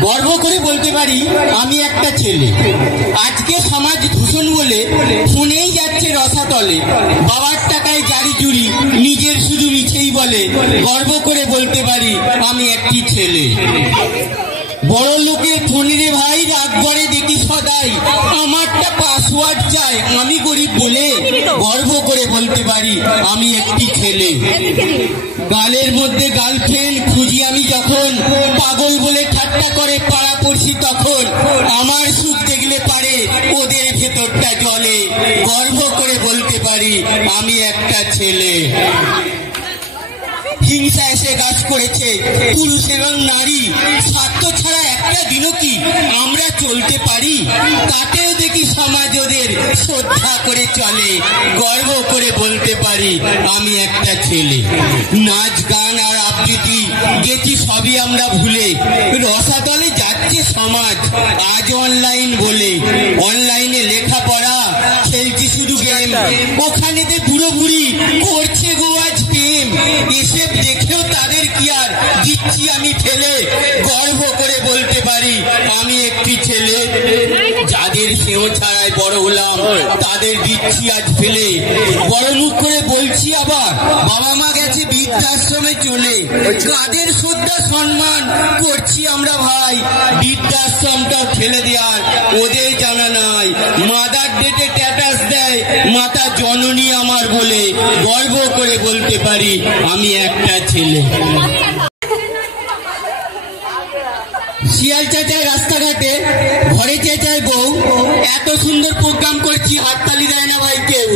গর্ব করে বলতে পারি আমি একটা ছেলে। আজকে সমাজ দূষণ বলে শুনেই যাচ্ছে রসাতলে, বাবার টাকায় জারি জুড়ি, নিজের শুধু মিছেই বলে। গর্ব করে বলতে পারি আমি একটি ছেলে। বড় লোকের ফোনে রে ভাই রাত করে দেখি সদাই, আমারটা পাসওয়ার্ড চাই আমি গরিব বলে। গর্ব করে বলতে পারি আমি একটি ছেলে। গালের মধ্যে গার্লফ্রেন্ড খুঁজি আমি যখন, পাগল বলে ঠাট্টা করে পাড়া পড়ছি তখন। আমার সুখ দেখলে পারে ওদের ভেতরটা জলে। গর্ব করে বলতে পারি আমি একটা ছেলে। হিংসা এসে গাছ করেছে পুরুষ এবং নারী, স্বার্থ ছাড়া একটা দিনও কি আমরা চলতে পারি? তাতেও দেখি সমাজ ওদের শ্রদ্ধা করে চলে। গর্ব করে বলতে পারি আমি একটা ছেলে। নাচ গান আর আবৃত্তি গেছি সবই আমরা ভুলে, রসাতলে যাচ্ছে সমাজ আজ অনলাইন বলে। অনলাইনে লেখাপড়া খেলছি শুধু গেম, ওখানেতে বুড়ো বুড়ি করছে গো আজ প্রেম। এসে দেখেও তাদের কি আর দিচ্ছি আমি ফেলে। গর্ব করে বলতে পারি আমি একটি ছেলে। যাদের সেও ছাড়াই বড় হলাম তাদের দিচ্ছি আজ ফেলে। বড় মুখ করে বলছি আবার বাবা মা গেছে বৃদ্ধাশ্রমে চলে। কাদের শ্রদ্ধা সম্মান করছি আমরা ভাই, বৃদ্ধাশ্রমটা ফেলে দেওয়ার ওদের জানা নাই। মাদার ডেটে স্ট্যাটাস দেয় মাতা জননী আমার বলে। গর্ব করে বলতে পারি আমি একটা ছেলে। শিয়াল চেঁচায় রাস্তাঘাটে, ঘরে চেঁচায় বউ, এত সুন্দর প্রোগ্রাম করছি হাততালি দেয় না ভাই কেউ।